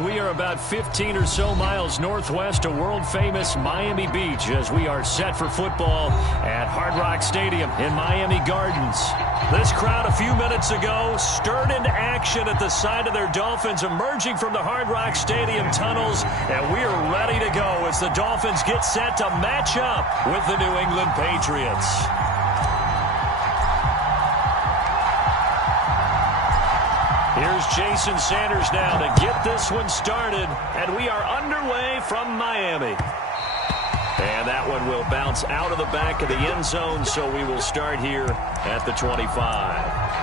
We are about 15 or so miles northwest of world-famous Miami Beach as we are set for football at Hard Rock Stadium in Miami Gardens. This crowd a few minutes ago stirred into action at the side of their Dolphins emerging from the Hard Rock Stadium tunnels, and we are ready to go as the Dolphins get set to match up with the New England Patriots. Here's Jason Sanders now to get this one started, and we are underway from Miami. And that one will bounce out of the back of the end zone, so we will start here at the 25.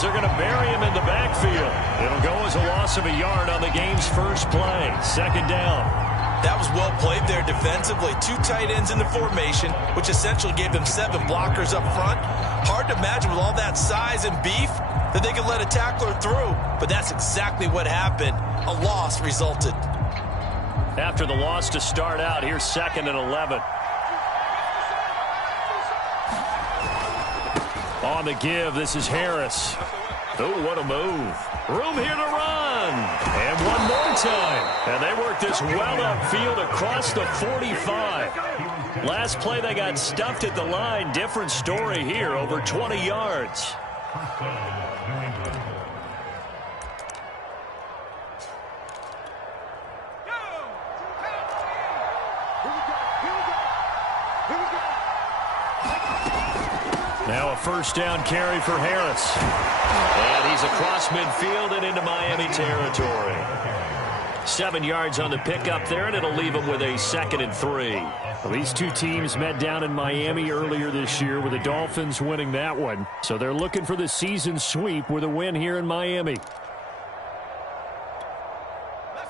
They're going to bury him in the backfield. It'll go as a loss of a yard on the game's first play. Second down. That was well played there defensively. Two tight ends in the formation, which essentially gave them 7 blockers up front. Hard to imagine with all that size and beef that they could let a tackler through. But that's exactly what happened. A loss resulted. After the loss to start out, here's 2nd and 11. On the give, this is Harris. Oh, what a move. Room here to run. And one more time. And they work this well upfield across the 45. Last play, they got stuffed at the line. Different story here, over 20 yards. Now a first down carry for Harris. And he's across midfield and into Miami territory. 7 yards on the pickup there, and it'll leave him with a 2nd and 3. Well, these two teams met down in Miami earlier this year with the Dolphins winning that one. So they're looking for the season sweep with a win here in Miami.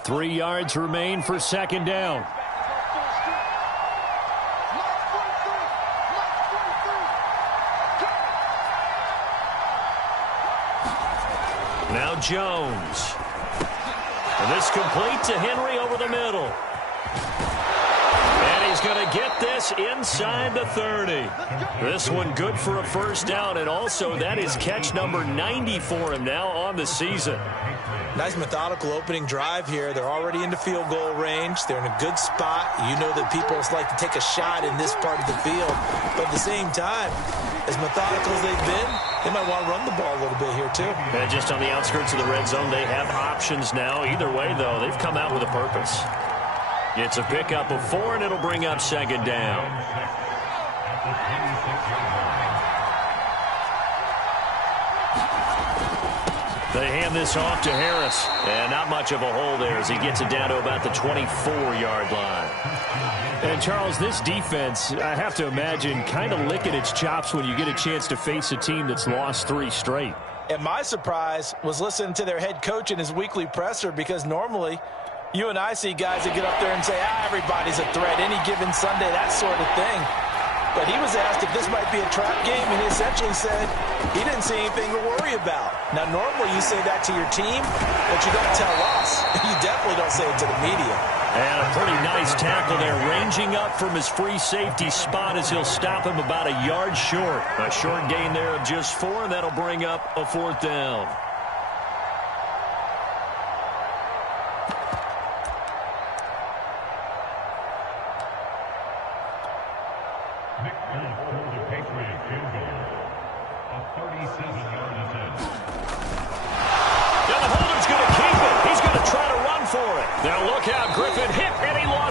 3 yards remain for 2nd down. Now Jones. And this complete to Henry over the middle. And he's going to get this inside the 30. This one good for a first down, and also that is catch number 90 for him now on the season. Nice methodical opening drive here. They're already into field goal range. They're in a good spot. You know that people like to take a shot in this part of the field. But at the same time, as methodical as they've been, they might want to run the ball a little bit here too. And just on the outskirts of the red zone, they have options now. Either way, though, they've come out with a purpose. It's a pickup of 4, and it'll bring up 2nd down. They hand this off to Harris. And not much of a hole there as he gets it down to about the 24-yard line. And, Charles, this defense, I have to imagine, kind of licking its chops when you get a chance to face a team that's lost 3 straight. And my surprise was listening to their head coach in his weekly presser, because normally you and I see guys that get up there and say, everybody's a threat any given Sunday, that sort of thing. But he was asked if this might be a trap game, and he essentially said he didn't see anything to worry about. Now, normally you say that to your team, but you don't tell us. You definitely don't say it to the media. And a pretty nice tackle there, ranging up from his free safety spot as he'll stop him about a yard short. A short gain there of just 4, and that'll bring up a 4th down.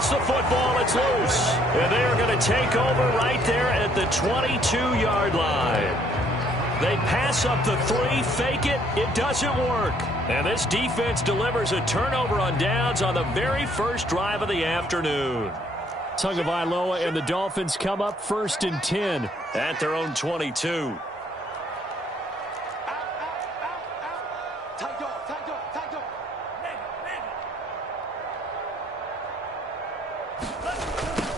The football, it's loose. And they are going to take over right there at the 22-yard line. They pass up the 3, fake it, it doesn't work. And this defense delivers a turnover on downs on the very first drive of the afternoon. Tagovailoa and the Dolphins come up 1st and 10 at their own 22.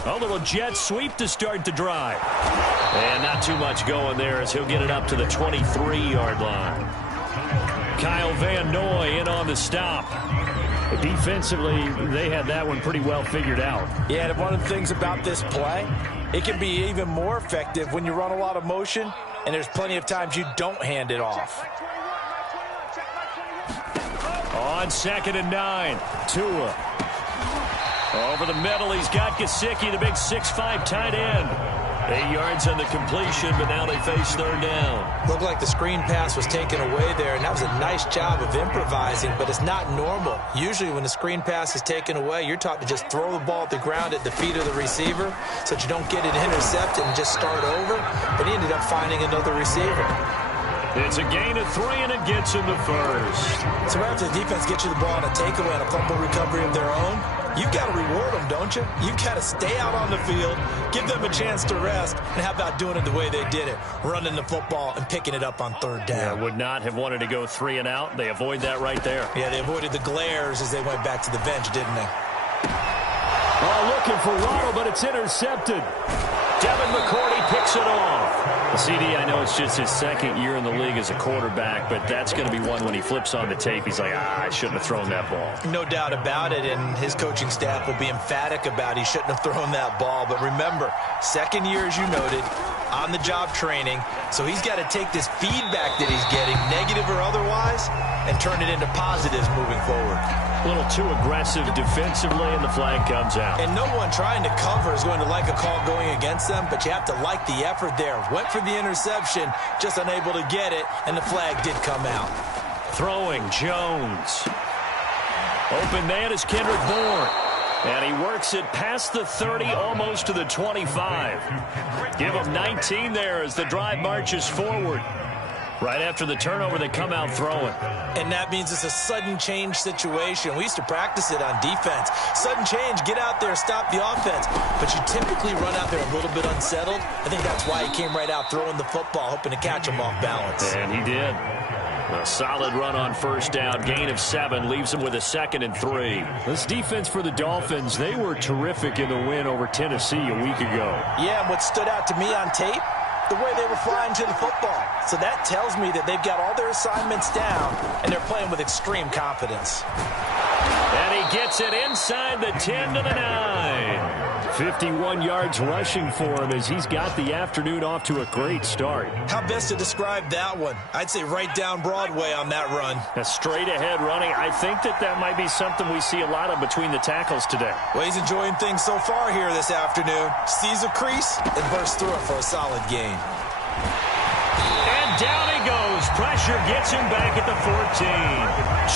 A little jet sweep to start the drive. And not too much going there as he'll get it up to the 23-yard line. Kyle Van Noy in on the stop. Defensively, they had that one pretty well figured out. Yeah, and one of the things about this play, it can be even more effective when you run a lot of motion, and there's plenty of times you don't hand it off. On 2nd and 9, Tua. Over the middle, he's got Gesicki, the big 6'5" tight end. 8 yards on the completion, but now they face 3rd down. Looked like the screen pass was taken away there, and that was a nice job of improvising, but it's not normal. Usually when the screen pass is taken away, you're taught to just throw the ball at the ground at the feet of the receiver so that you don't get it intercepted and just start over, but he ended up finding another receiver. It's a gain of 3, and it gets him the first. So after the defense gets you the ball on a takeaway and a fumble recovery of their own, you've got to reward them, don't you? You've got to stay out on the field, give them a chance to rest, and how about doing it the way they did it, running the football and picking it up on 3rd down. Yeah, would not have wanted to go 3 and out. They avoid that right there. Yeah, they avoided the glares as they went back to the bench, didn't they? Oh, looking for Waddle, but it's intercepted. Devin McCourty picks it off. CD, I know it's just his 2nd year in the league as a quarterback, but that's going to be one when he flips on the tape. He's like, I shouldn't have thrown that ball. No doubt about it, and his coaching staff will be emphatic about he shouldn't have thrown that ball. But remember, 2nd year, as you noted, on-the-job training, so he's got to take this feedback that he's getting, negative or otherwise, and turn it into positives moving forward. A little too aggressive defensively, and the flag comes out. And no one trying to cover is going to like a call going against them, but you have to like the effort there. Went for the interception, just unable to get it, and the flag did come out. Throwing, Jones. Open man is Kendrick Bourne. And he works it past the 30, almost to the 25. Give him 19 there as the drive marches forward. Right after the turnover, they come out throwing. And that means it's a sudden change situation. We used to practice it on defense. Sudden change, get out there, stop the offense. But you typically run out there a little bit unsettled. I think that's why he came right out throwing the football, hoping to catch him off balance. And he did. A solid run on 1st down. Gain of 7 leaves him with a 2nd and 3. This defense for the Dolphins, they were terrific in the win over Tennessee a week ago. Yeah, and what stood out to me on tape, the way they were flying to the football. So that tells me that they've got all their assignments down, and they're playing with extreme confidence. And he gets it inside the 10 to the 9. 51 yards rushing for him as he's got the afternoon off to a great start. How best to describe that one? I'd say right down Broadway on that run. A straight ahead running. I think that might be something we see a lot of between the tackles today. Well, he's enjoying things so far here this afternoon. Sees a crease and bursts through it for a solid gain. And down he goes. Pressure gets him back at the 14.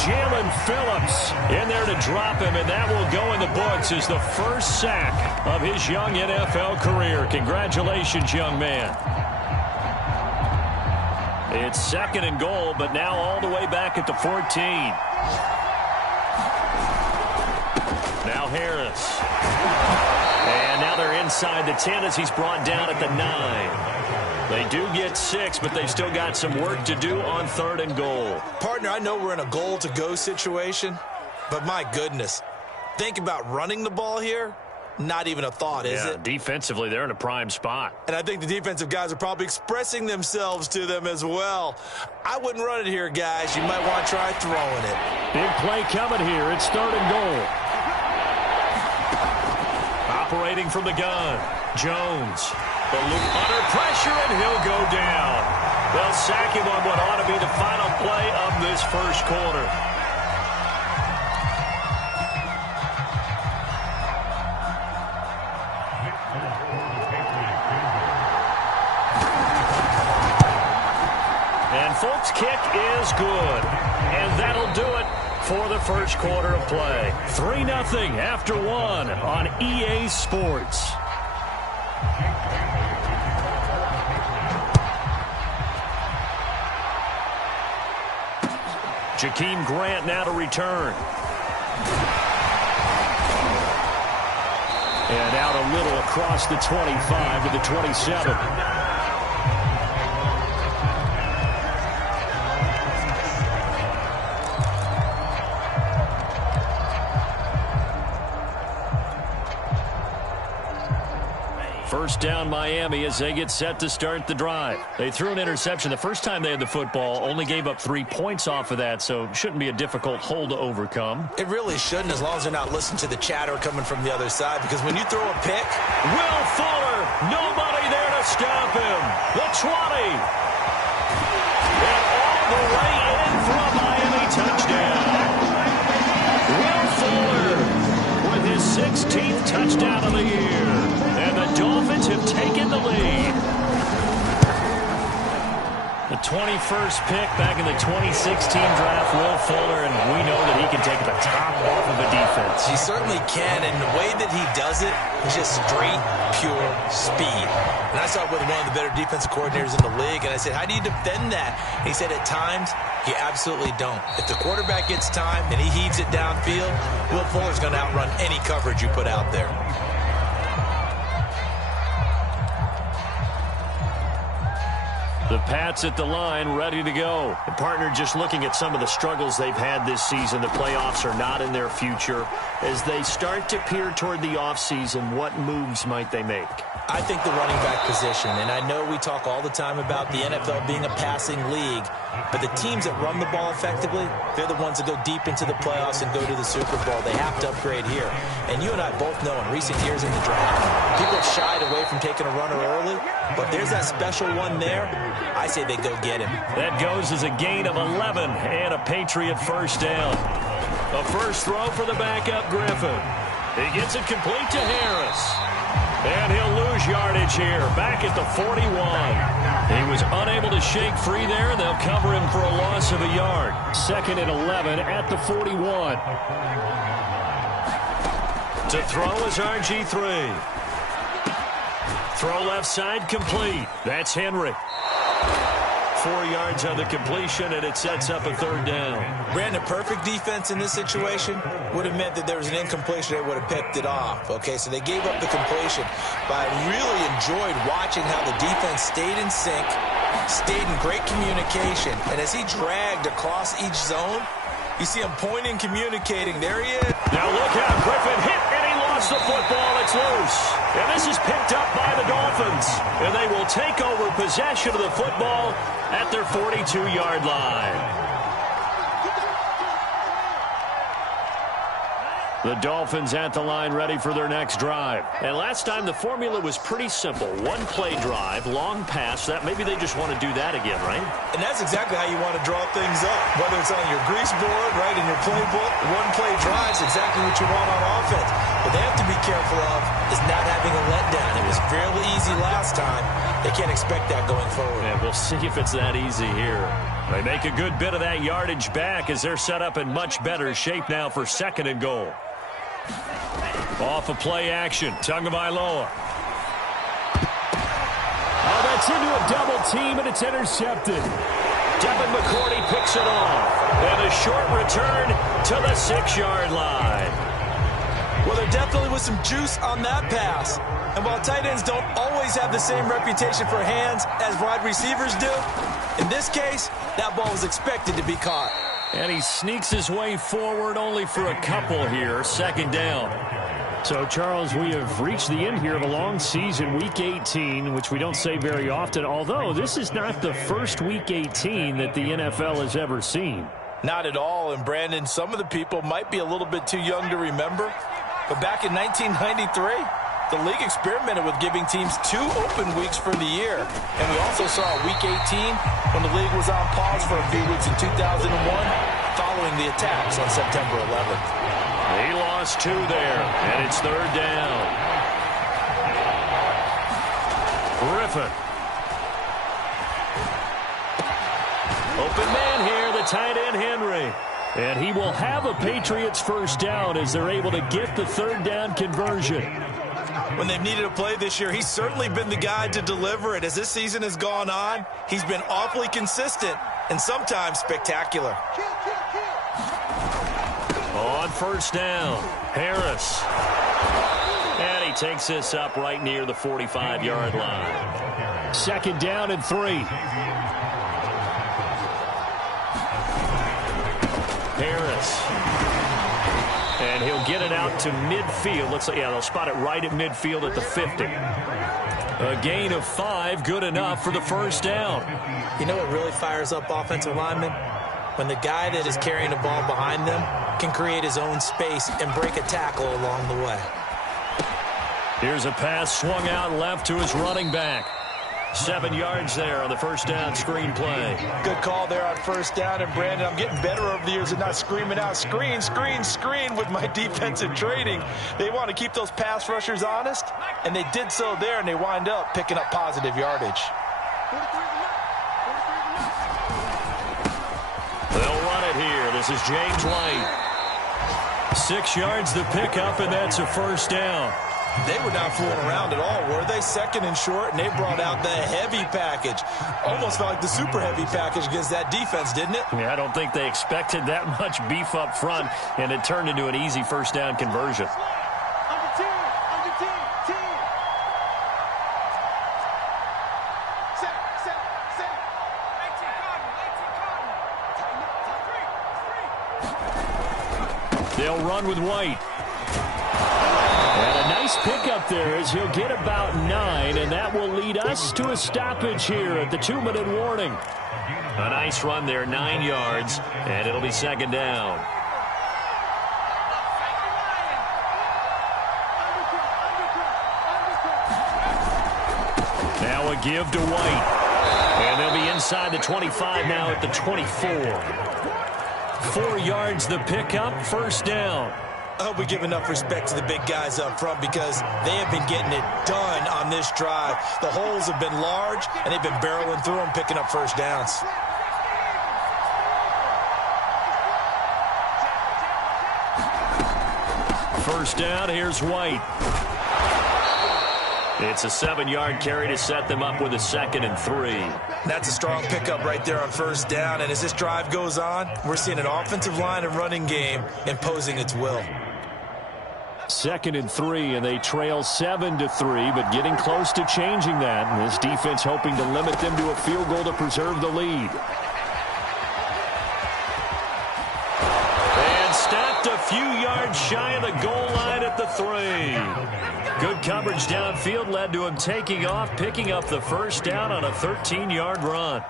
Jalen Phillips in there to drop him, and that will go in the books as the first sack of his young NFL career. Congratulations, young man. It's 2nd and goal, but now all the way back at the 14. Now Harris. And now they're inside the 10 as he's brought down at the 9. They do get 6, but they've still got some work to do on 3rd and goal. Partner, I know we're in a goal-to-go situation, but my goodness, think about running the ball here. Not even a thought, is it? Defensively, they're in a prime spot. And I think the defensive guys are probably expressing themselves to them as well. I wouldn't run it here, guys. You might want to try throwing it. Big play coming here. It's 3rd and goal. Operating from the gun, Jones. The loop under pressure, and he'll go down. They'll sack him on what ought to be the final play of this 1st quarter. And folks, kick is good. And that'll do it for the 1st quarter of play. 3-0 after 1 on EA Sports. Jakeem Grant now to return. And out a little across the 25 to the 27. First down Miami as they get set to start the drive. They threw an interception the first time they had the football, only gave up 3 points off of that, so shouldn't be a difficult hole to overcome. It really shouldn't, as long as they're not listening to the chatter coming from the other side, because when you throw a pick, Will Fuller, nobody there to stop him. The 20. And all the way in for a Miami touchdown. Will Fuller with his 16th touchdown of the year. And the Dolphins have taken the lead. The 21st pick back in the 2016 draft, Will Fuller, and we know that he can take the top off of a defense. He certainly can, and the way that he does it is just straight, pure speed. And I saw it with one of the better defensive coordinators in the league, and I said, how do you defend that? And he said, at times, you absolutely don't. If the quarterback gets time and he heaves it downfield, Will Fuller's going to outrun any coverage you put out there. The Pats at the line, ready to go. The partner just looking at some of the struggles they've had this season. The playoffs are not in their future. As they start to peer toward the offseason, what moves might they make? I think the running back position, and I know we talk all the time about the NFL being a passing league, but the teams that run the ball effectively, they're the ones that go deep into the playoffs and go to the Super Bowl. They have to upgrade here. And you and I both know in recent years in the draft, people have shied away from taking a runner early, but there's that special one there. I say they go get him. That goes as a gain of 11 and a Patriot first down. A first throw for the backup Griffin. He gets it complete to Harris. And he'll lose yardage here, back at the 41. He was unable to shake free there. They'll cover him for a loss of a yard. 2nd and 11 at the 41. To throw is RG3. Throw left side complete. That's Henry. 4 yards on the completion, and it sets up a 3rd down. Brandon, perfect defense in this situation would have meant that there was an incompletion. They would have picked it off. Okay, so they gave up the completion. But I really enjoyed watching how the defense stayed in sync, stayed in great communication. And as he dragged across each zone, you see him pointing, communicating. There he is. Now look out. Griffin hit, and he lost the football. It's loose. And this is picked up by the Dolphins. And they will take over possession of the football at their 42-yard line. The Dolphins at the line ready for their next drive. And last time the formula was pretty simple. 1-play drive, long pass. That maybe they just want to do that again, right? And that's exactly how you want to draw things up. Whether it's on your grease board, right, in your playbook, 1-play drive is exactly what you want on offense. What they have to be careful of is not having a letdown. It was fairly easy last time. They can't expect that going forward. And we'll see if it's that easy here. They make a good bit of that yardage back as they're set up in much better shape now for 2nd and goal. Off of play action, Tagovailoa. Oh, that's into a double team, and it's intercepted. Devin McCourty picks it off. And a short return to the 6-yard line. Well, there definitely was some juice on that pass. And while tight ends don't always have the same reputation for hands as wide receivers do, in this case, that ball was expected to be caught. And he sneaks his way forward only for a couple here. 2nd down. So, Charles, we have reached the end here of a long season, Week 18, which we don't say very often, although this is not the first Week 18 that the NFL has ever seen. Not at all. And, Brandon, some of the people might be a little bit too young to remember, but back in 1993, the league experimented with giving teams 2 open weeks for the year. And we also saw Week 18 when the league was on pause for a few weeks in 2001 following the attacks on September 11th. He lost 2 there, and it's 3rd down. Griffin. Open man here, the tight end Henry. And he will have a Patriots first down as they're able to get the 3rd down conversion. When they've needed a play this year, he's certainly been the guy to deliver it. As this season has gone on, he's been awfully consistent and sometimes spectacular. On 1st down, Harris. And he takes this up right near the 45-yard line. 2nd down and 3. Harris. And he'll get it out to midfield. Looks like, yeah, they'll spot it right at midfield at the 50. A gain of 5, good enough for the first down. You know what really fires up offensive linemen? When the guy that is carrying the ball behind them can create his own space and break a tackle along the way. Here's a pass swung out left to his running back. 7 yards there on the first down screen play. Good call there on first down. And, Brandon, I'm getting better over the years and not screaming out, screen, screen, screen with my defensive training. They want to keep those pass rushers honest, and they did so there, and they wind up picking up positive yardage. They'll run it here. This is James White. 6 yards the pickup, and that's a first down. They were not fooling around at all, were they? Second and short, and they brought out the heavy package. Almost felt like the super heavy package against that defense, didn't it? Yeah, I don't think they expected that much beef up front, and it turned into an easy first down conversion. They'll run with White. And a nice pickup there as he'll get about 9, and that will lead us to a stoppage here at the 2-minute warning. A nice run there, 9 yards, and it'll be second down. Now a give to White. And they'll be inside the 25 now at the 24. 4 yards the pickup, first down. I hope we give enough respect to the big guys up front because they have been getting it done on this drive. The holes have been large, and they've been barreling through them, picking up first downs. First down, here's White. It's a 7-yard carry to set them up with a 2nd and 3. That's a strong pickup right there on first down, and as this drive goes on, we're seeing an offensive line and running game imposing its will. 2nd and 3, and they trail 7-3, but getting close to changing that. And this defense hoping to limit them to a field goal to preserve the lead. And stopped a few yards shy of the goal line at the 3. Good coverage downfield led to him taking off, picking up the first down on a 13-yard run.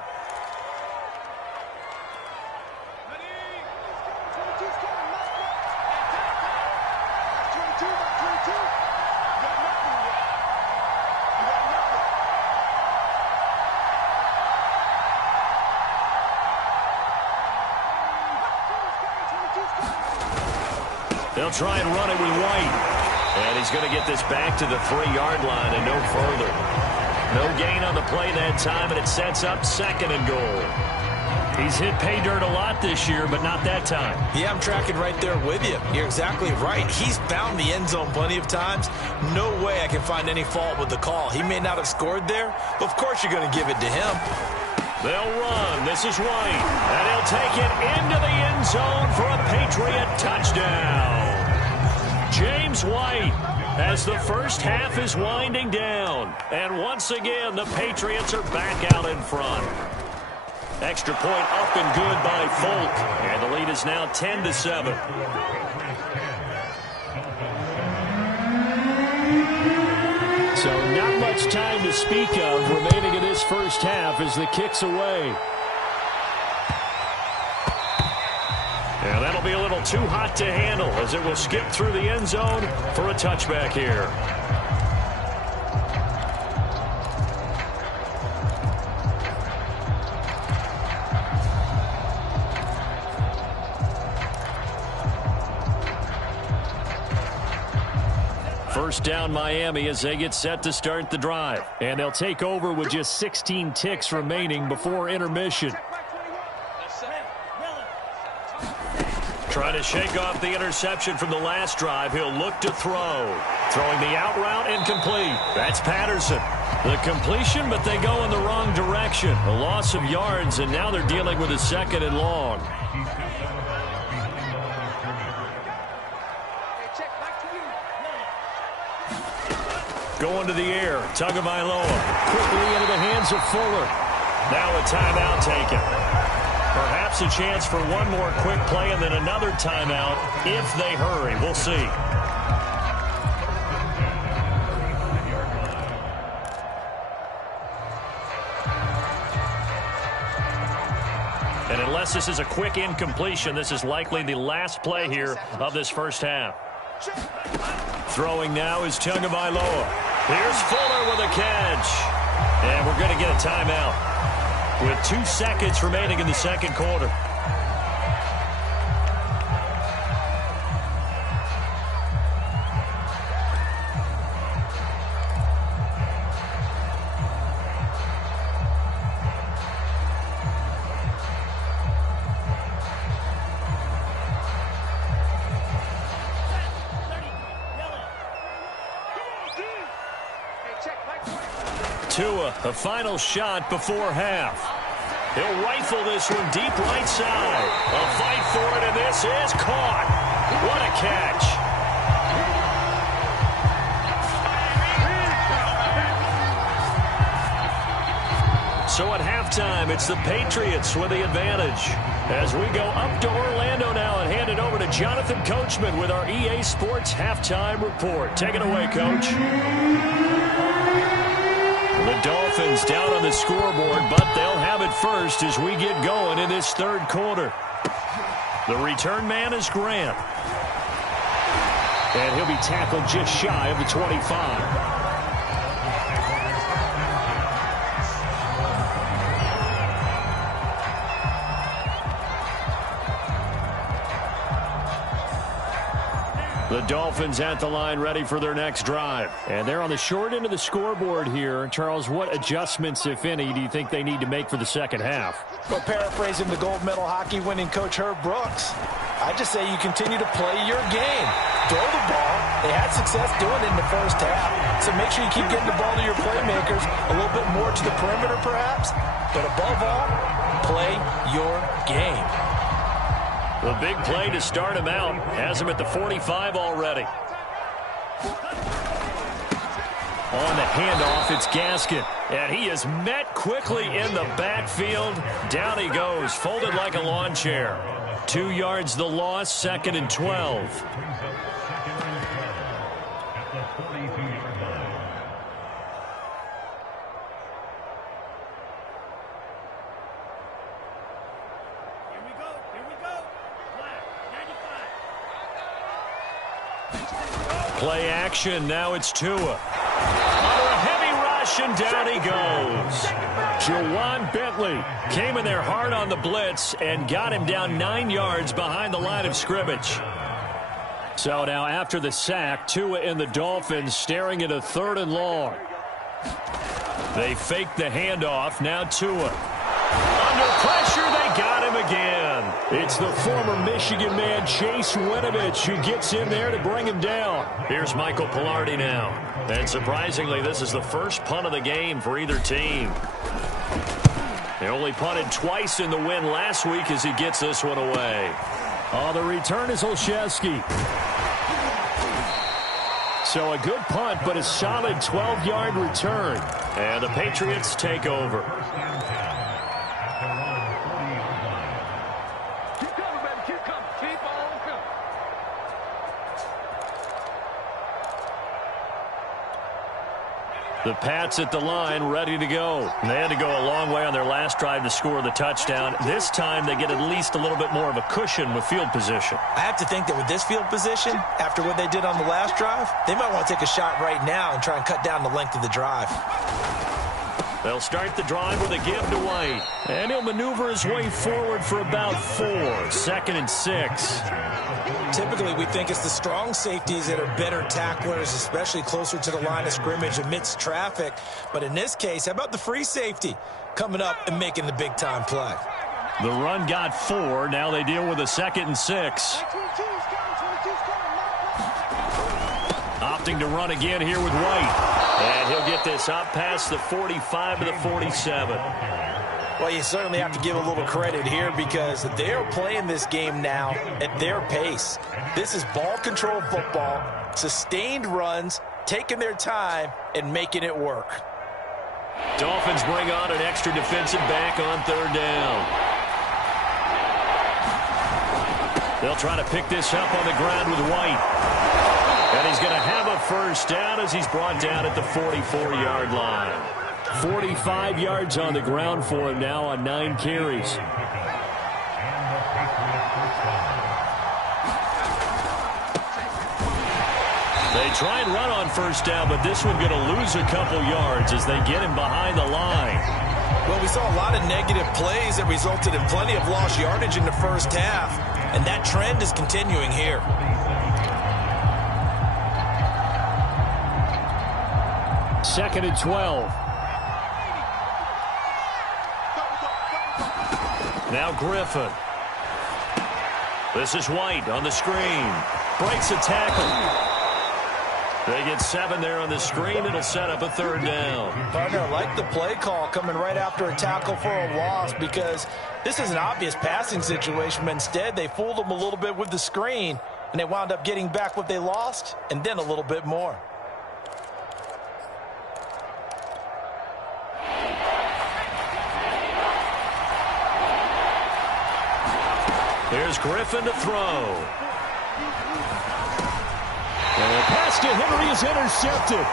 They'll try and run it with White. And he's going to get this back to the 3-yard line and no further. No gain on the play that time, and it sets up 2nd and goal. He's hit pay dirt a lot this year, but not that time. Yeah, I'm tracking right there with you. You're exactly right. He's found the end zone plenty of times. No way I can find any fault with the call. He may not have scored there, but of course you're going to give it to him. They'll run. This is White. And he'll take it into the end zone for a Patriot touchdown. James White, as the first half is winding down. And once again, the Patriots are back out in front. Extra point up and good by Folk. And the lead is now 10-7. So not much time to speak of remaining in this first half as the kick's away. And that'll be a little too hot to handle as it will skip through the end zone for a touchback here. First down Miami as they get set to start the drive. And they'll take over with just 16 ticks remaining before intermission. Trying to shake off the interception from the last drive. He'll look to throw. Throwing the out route incomplete. That's Patterson. The completion, but they go in the wrong direction. A loss of yards, and now they're dealing with a 2nd and long. Going to the air. Tagovailoa quickly into the hands of Fuller. Now a timeout taken. Perhaps perhaps a chance for one more quick play and then another timeout if they hurry. We'll see. And unless this is a quick incompletion, this is likely the last play here of this first half. Throwing now is Tagovailoa. Here's Fuller with a catch. And we're going to get a timeout with 2 seconds remaining in the second quarter. Tua, a final shot before half. He'll rifle this one deep right side. A fight for it, and this is caught. What a catch. So at halftime, it's the Patriots with the advantage. As we go up to Orlando now and hand it over to Jonathan Coachman with our EA Sports Halftime Report. Take it away, Coach. The Dolphins down on the scoreboard, but they'll have it first as we get going in this third quarter. The return man is Grant. And he'll be tackled just shy of the 25. The Dolphins at the line ready for their next drive. And they're on the short end of the scoreboard here. Charles, what adjustments, if any, do you think they need to make for the second half? Well, paraphrasing the gold medal hockey winning coach Herb Brooks, I just say you continue to play your game. Throw the ball. They had success doing it in the first half. So make sure you keep getting the ball to your playmakers, a little bit more to the perimeter perhaps. But above all, play your game. The big play to start him out. Has him at the 45 already. On the handoff, it's Gaskin. And he is met quickly in the backfield. Down he goes, folded like a lawn chair. 2 yards the loss, 2nd and 12. Play action, now it's Tua. Under a heavy rush, and down he goes. Jawan Bentley came in there hard on the blitz and got him down 9 yards behind the line of scrimmage. So now after the sack, Tua and the Dolphins staring at a 3rd and long. They fake the handoff, now Tua. Under pressure, they got him again. It's the former Michigan man, Chase Winovich, who gets in there to bring him down. Here's Michael Pilardi now. And surprisingly, this is the first punt of the game for either team. They only punted twice in the win last week as he gets this one away. Oh, the return is Olszewski. So a good punt, but a solid 12-yard return. And the Patriots take over. The Pats at the line, ready to go. They had to go a long way on their last drive to score the touchdown. This time they get at least a little bit more of a cushion with field position. I have to think that with this field position, after what they did on the last drive, they might want to take a shot right now and try and cut down the length of the drive. They'll start the drive with a give to White. And he'll maneuver his way forward for about 4. 2nd and 6. Typically, we think it's the strong safeties that are better tacklers, especially closer to the line of scrimmage amidst traffic. But in this case, how about the free safety coming up and making the big-time play? The run got 4. Now they deal with a 2nd and 6. Opting to run again here with White. And he'll get this up past the 45 to the 47. Well, you certainly have to give a little credit here because they're playing this game now at their pace. This is ball control football, sustained runs, taking their time, and making it work. Dolphins bring on an extra defensive back on 3rd down. They'll try to pick this up on the ground with White. And he's going to have a first down as he's brought down at the 44-yard line. 45 yards on the ground for him now on 9 carries. They try and run on first down, but this one going to lose a couple yards as they get him behind the line. Well, we saw a lot of negative plays that resulted in plenty of lost yardage in the first half, and that trend is continuing here. Second and 12. Now Griffin. This is White on the screen. Breaks a tackle. They get 7 there on the screen. It'll set up a third down. Partner, I like the play call coming right after a tackle for a loss because this is an obvious passing situation, but instead they fooled them a little bit with the screen, and they wound up getting back what they lost and then a little bit more. Here's Griffin to throw. And the pass to Henry is intercepted.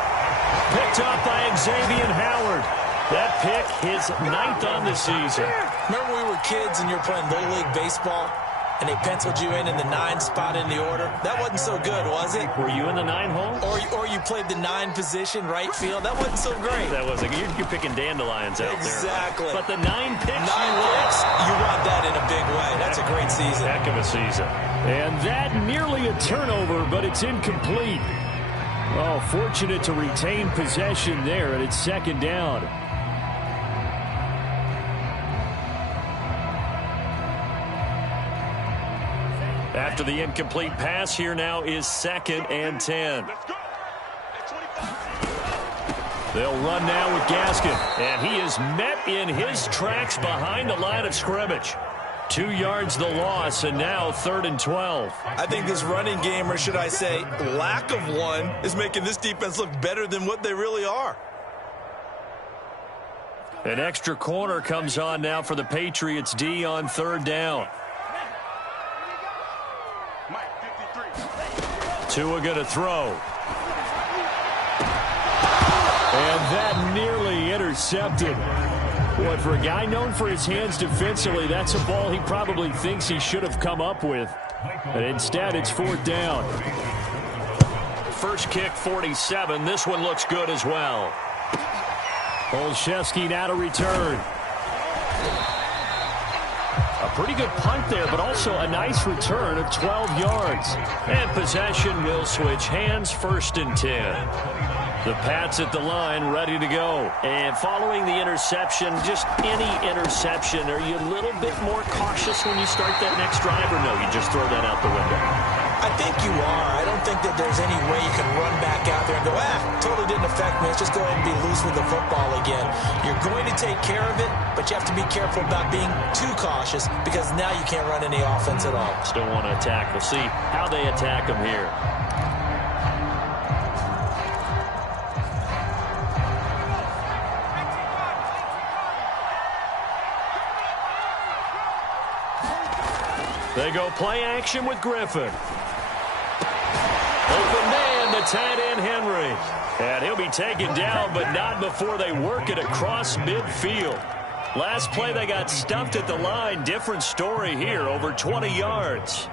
Picked up by Xavier Howard. That pick, his 9th on the season. Remember we were kids and you were playing Little League Baseball, and they penciled you in the 9 spot in the order? That wasn't so good, was it? Were you in the 9 hole? Or you played the 9 position, right field? That wasn't so great. That wasn't. You're picking dandelions out exactly. there. But the 9 picks. 9 picks, you want that in a big way. That's a great season. Heck of a season. And that nearly a turnover, but it's incomplete. Oh, fortunate to retain possession there, and it's second down. After the incomplete pass, here now is 2nd and 10. They'll run now with Gaskin, and he is met in his tracks behind the line of scrimmage. 2 yards the loss, and now 3rd and 12. I think this running game, or should I say lack of one, is making this defense look better than what they really are. An extra corner comes on now for the Patriots D on 3rd down. Tua going to throw. And that nearly intercepted. Boy, for a guy known for his hands defensively, that's a ball he probably thinks he should have come up with. But instead, it's 4th down. First kick, 47. This one looks good as well. Olszewski now to return. A pretty good punt there, but also a nice return of 12 yards. And possession will switch hands, 1st and 10. The Pats at the line, ready to go. And following the interception, just any interception, are you a little bit more cautious when you start that next drive, or no, you just throw that out the window? I think you are. I don't think that there's any way you can run back out there and go, totally didn't affect me. Let's just go ahead and be loose with the football again. You're going to take care of it, but you have to be careful about being too cautious because now you can't run any offense at all. Still want to attack. We'll see how they attack them here. They go play action with Griffin. Open man, the tight end Henry. And he'll be taken down, but not before they work it across midfield. Last play they got stuffed at the line. Different story here, over 20 yards.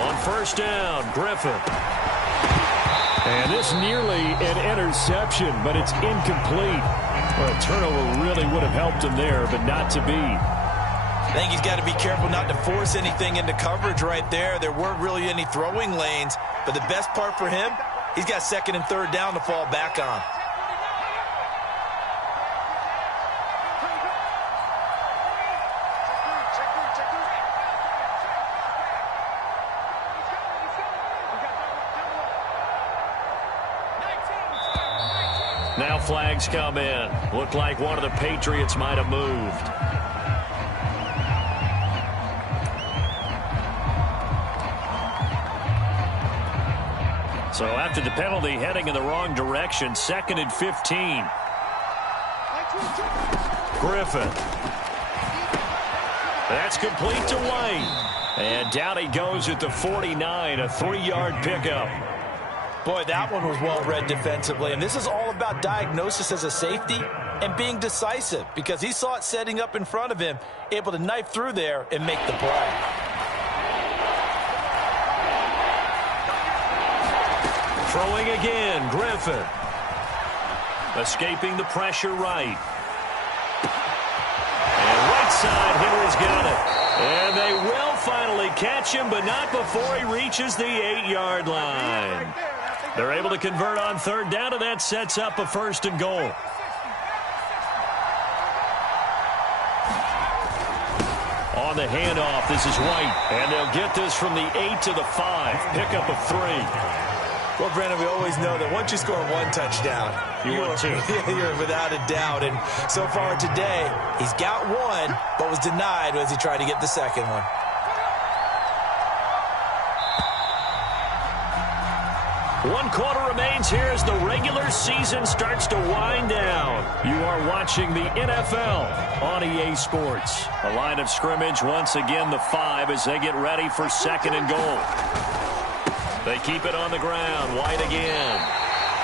On first down, Griffin. And this nearly an interception, but it's incomplete. Well, a turnover really would have helped him there, but not to be. I think he's got to be careful not to force anything into coverage right there. There weren't really any throwing lanes, but the best part for him, he's got 2nd and 3rd down to fall back on. Now flags come in. Looked like one of the Patriots might have moved. So after the penalty, heading in the wrong direction, 2nd and 15. Griffin. That's complete to White. And down he goes at the 49, a 3-yard pickup. Boy, that one was well read defensively. And this is all about diagnosis as a safety and being decisive, because he saw it setting up in front of him, able to knife through there and make the play. Throwing again, Griffin. Escaping the pressure right. And right side, Henry's got it. And they will finally catch him, but not before he reaches the 8-yard line. They're able to convert on 3rd down, and that sets up a 1st and goal. On the handoff, this is White. And they'll get this from the 8 to the 5. Pickup of 3. Well, Brandon, we always know that once you score 1 touchdown, you're without a doubt. And so far today, he's got 1, but was denied as he tried to get the 2nd one. One quarter remains here as the regular season starts to wind down. You are watching the NFL on EA Sports. A line of scrimmage, once again the 5 as they get ready for 2nd and goal. They keep it on the ground. White again.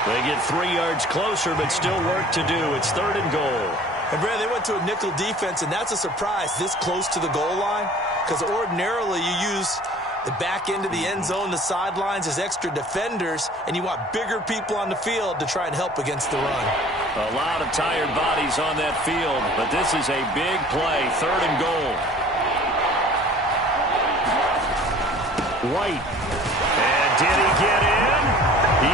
They get 3 yards closer, but still work to do. It's 3rd and goal. And, Brandon, they went to a nickel defense, and that's a surprise this close to the goal line, because ordinarily you use the back end of the end zone, the sidelines as extra defenders, and you want bigger people on the field to try and help against the run. A lot of tired bodies on that field, but this is a big play. 3rd and goal. White. And did he get in?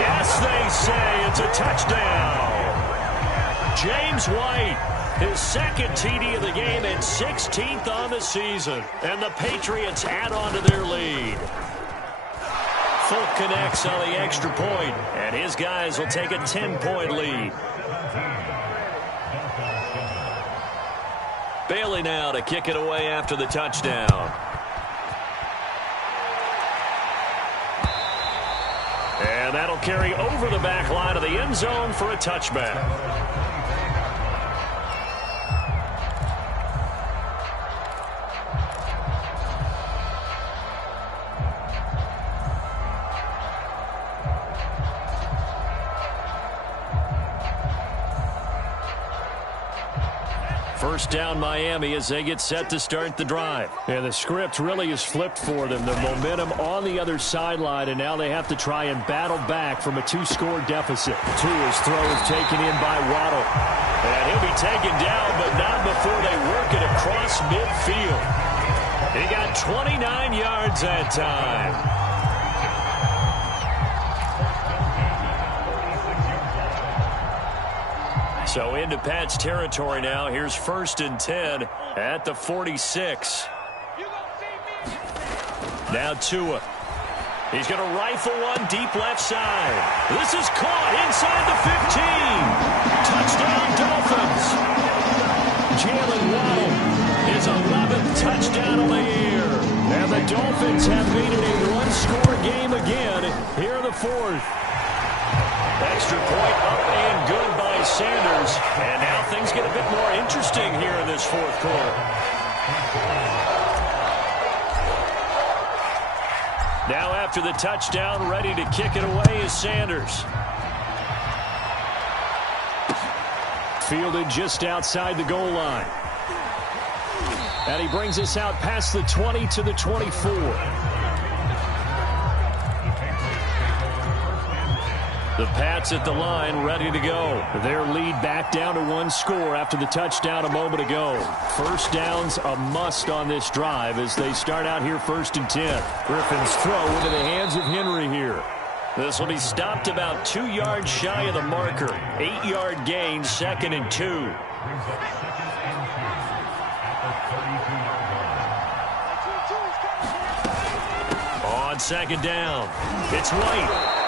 Yes, they say it's a touchdown. James White, his 2nd TD of the game and 16th on the season. And the Patriots add on to their lead. Folk connects on the extra point, and his guys will take a 10-point lead. Bailey now to kick it away after the touchdown. And that'll carry over the back line of the end zone for a touchback. First down Miami as they get set to start the drive. And the script really is flipped for them. The momentum on the other sideline, and now they have to try and battle back from a 2-score deficit. Tua's throw is taken in by Waddle. And he'll be taken down, but not before they work it across midfield. He got 29 yards that time. So into Pat's territory now. Here's 1st and 10 at the 46. Now Tua. He's going to rifle one deep left side. This is caught inside the 15. Touchdown Dolphins. Jalen Waddle, his 11th touchdown of the year. And the Dolphins have made it a 1-score game again here in the 4th. Extra point up and good by Sanders. And now things get a bit more interesting here in this 4th quarter. Now after the touchdown, ready to kick it away is Sanders. Fielded just outside the goal line. And he brings us out past the 20 to the 24. The Pats at the line, ready to go. Their lead back down to 1 score after the touchdown a moment ago. First down's a must on this drive as they start out here 1st and 10. Griffin's throw into the hands of Henry here. This will be stopped about 2 yards shy of the marker. 8-yard gain, 2nd and 2. On 2nd down, it's White.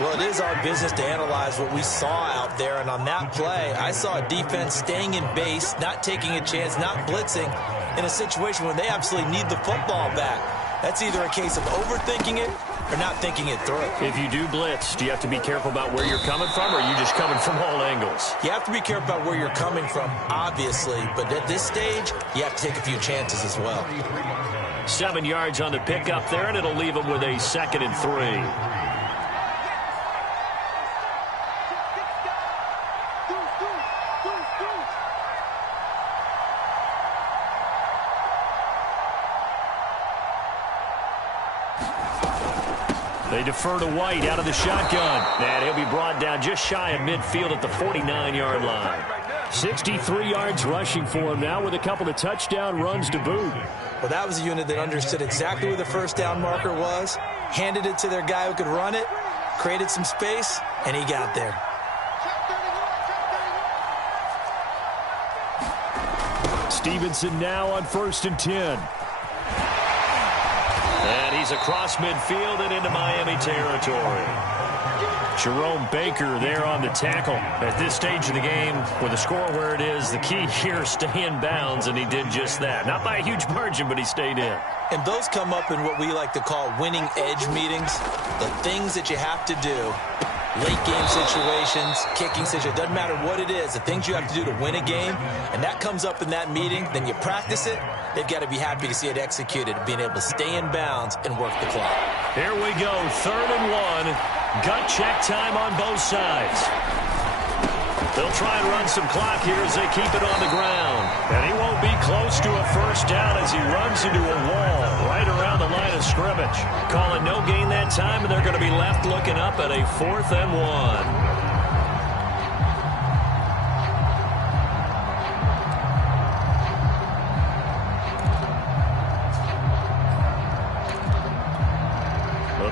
Well, it is our business to analyze what we saw out there, and on that play, I saw a defense staying in base, not taking a chance, not blitzing in a situation where they absolutely need the football back. That's either a case of overthinking it or not thinking it through. If you do blitz, do you have to be careful about where you're coming from, or are you just coming from all angles? You have to be careful about where you're coming from, obviously, but at this stage, you have to take a few chances as well. 7 yards on the pickup there, and it'll leave them with a 2nd and 3. They defer to White out of the shotgun. And he'll be brought down just shy of midfield at the 49-yard line. 63 yards rushing for him now with a couple of touchdown runs to boot. Well, that was a unit that understood exactly where the first down marker was, handed it to their guy who could run it, created some space, and he got there. Stevenson now on 1st and 10. And he's across midfield and into Miami territory. Jerome Baker there on the tackle. At this stage of the game, with the score where it is, the key here is stay in bounds, and he did just that. Not by a huge margin, but he stayed in. And those come up in what we like to call winning edge meetings. The things that you have to do. Late game situations, kicking situations, doesn't matter what it is, the things you have to do to win a game, and that comes up in that meeting, then you practice it, they've got to be happy to see it executed, being able to stay in bounds and work the clock. Here we go, 3rd and 1. Gut check time on both sides. They'll try and run some clock here as they keep it on the ground. And he won't be close to a first down as he runs into a wall right around the line of scrimmage. Calling no gain that time, and they're going to be left looking up at a 4th and 1.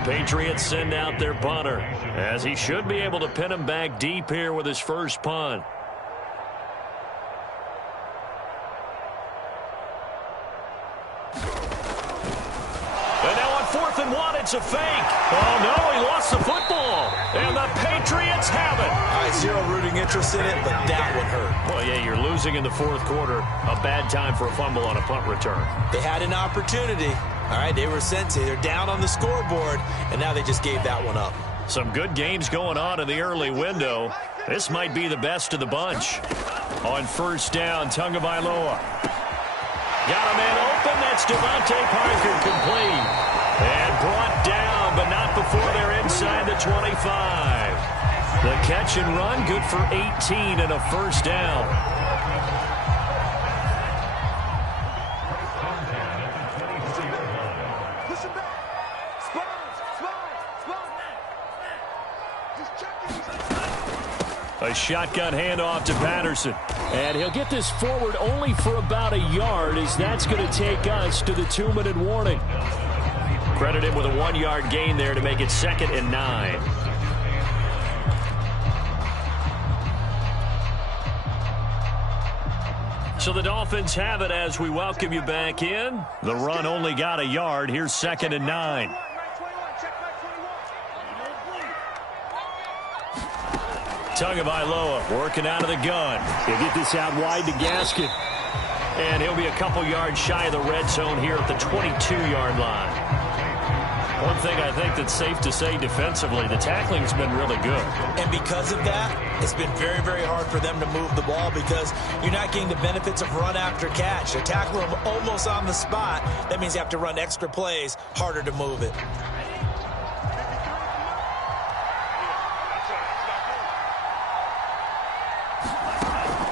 Patriots send out their punter, as he should be able to pin him back deep here with his first punt. And now on 4th and 1, it's a fake. Oh, no, he lost the football. And the Patriots have it. I zero rooting interest in it, but that would hurt. Well, yeah, you're losing in the 4th quarter. A bad time for a fumble on a punt return. They had an opportunity. All right, they were sent to. They're down on the scoreboard, and now they just gave that one up. Some good games going on in the early window. This might be the best of the bunch. On 1st down, Tagovailoa. Got a man open. That's Devontae Parker, complete. And brought down, but not before they're inside the 25. The catch and run, good for 18 and a 1st down. A shotgun handoff to Patterson. And he'll get this forward only for about a yard, as that's going to take us to the 2-minute warning. Credit him with a 1-yard gain there to make it 2nd and 9. So the Dolphins have it as we welcome you back in. The run only got a yard. Here's 2nd and 9. Tagovailoa working out of the gun. He'll get this out wide to Gaskin. And he'll be a couple yards shy of the red zone here at the 22-yard line. One thing I think that's safe to say defensively, the tackling's been really good. And because of that, it's been very, very hard for them to move the ball because you're not getting the benefits of run after catch. They're tackling them almost on the spot. That means you have to run extra plays, harder to move it.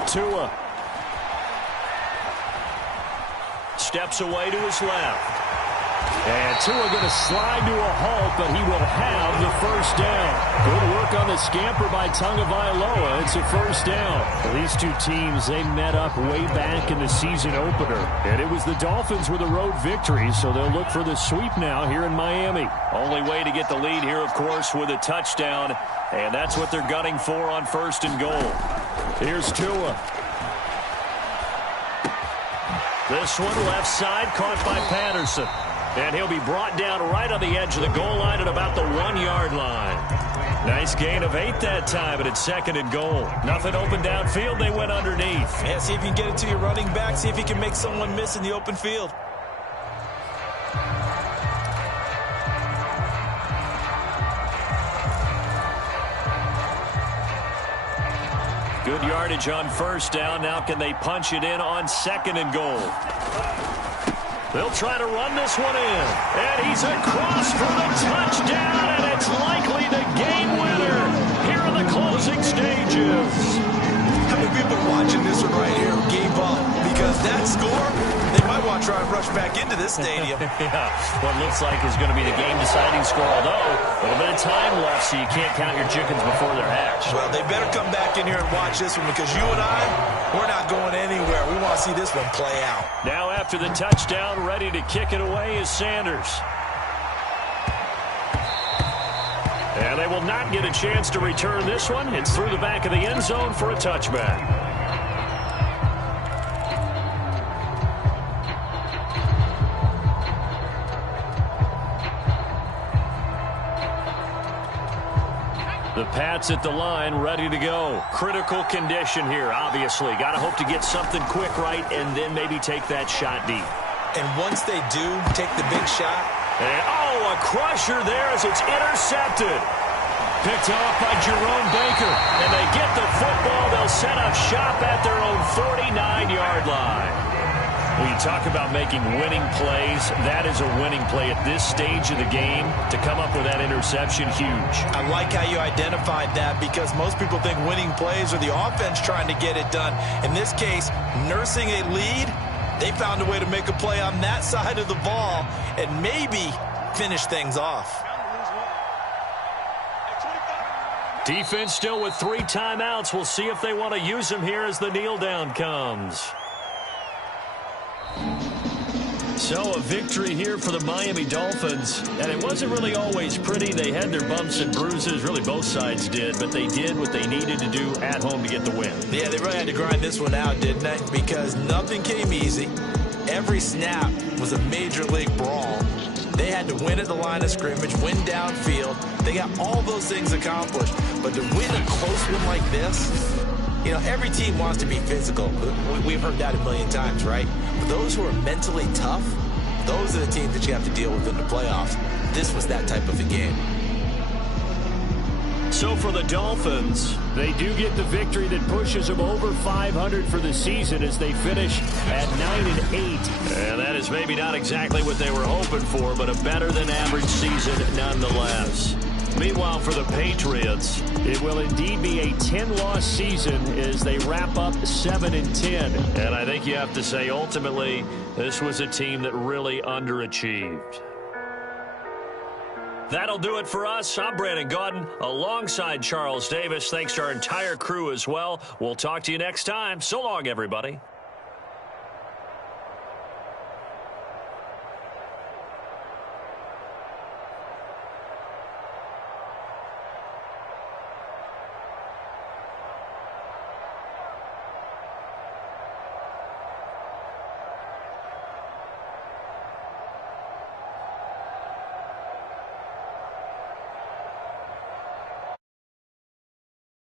Tua steps away to his left. And Tua going to slide to a halt, but he will have the 1st down. Good work on the scamper by Tagovailoa. It's a 1st down. These two teams, they met up way back in the season opener. And it was the Dolphins with a road victory, so they'll look for the sweep now here in Miami. Only way to get the lead here, of course, with a touchdown. And that's what they're gunning for on 1st and goal. Here's Tua. This one left side caught by Patterson. And he'll be brought down right on the edge of the goal line at about the 1-yard line. Nice gain of 8 that time, but it's 2nd and goal. Nothing open downfield. They went underneath. Yeah, see if you can get it to your running back. See if you can make someone miss in the open field. Good yardage on first down. Now can they punch it in on 2nd and goal? They'll try to run this one in. And he's across for the touchdown, and it's likely the game winner here in the closing stages. How many people watching this one right here gave up? Because that score, they might want to try and rush back into this stadium. Yeah, what looks like is going to be the game-deciding score, although a little bit of time left, so you can't count your chickens before they're hatched. Well, they better come back in here and watch this one, because you and I, we're not going anywhere. We want to see this one play out. Now after the touchdown, ready to kick it away is Sanders. And they will not get a chance to return this one. It's through the back of the end zone for a touchback. The Pats at the line, ready to go. Critical condition here, obviously. Got to hope to get something quick right and then maybe take that shot deep. And once they do take the big shot. And, oh, a crusher there as it's intercepted. Picked off by Jerome Baker. And they get the football. They'll set up shop at their own 49-yard line. When you talk about making winning plays, that is a winning play at this stage of the game. To come up with that interception, huge. I like how you identified that, because most people think winning plays are the offense trying to get it done. In this case, nursing a lead, they found a way to make a play on that side of the ball and maybe finish things off. Defense still with 3 timeouts. We'll see if they want to use them here as the kneel down comes. So a victory here for the Miami Dolphins, and it wasn't really always pretty. They had their bumps and bruises, really both sides did, but they did what they needed to do at home to get the win. Yeah, they really had to grind this one out, didn't they? Because nothing came easy. Every snap was a major league brawl. They had to win at the line of scrimmage, win downfield. They got all those things accomplished, but to win a close one like this, you know, every team wants to be physical. We've heard that a million times, right? But those who are mentally tough, those are the teams that you have to deal with in the playoffs. This was that type of a game. So for the Dolphins, they do get the victory that pushes them over 500 for the season as they finish at 9-8. And that is maybe not exactly what they were hoping for, but a better than average season nonetheless. Meanwhile, for the Patriots, it will indeed be a 10-loss season as they wrap up 7-10. And I think you have to say, ultimately, this was a team that really underachieved. That'll do it for us. I'm Brandon Gaudin alongside Charles Davis. Thanks to our entire crew as well. We'll talk to you next time. So long, everybody.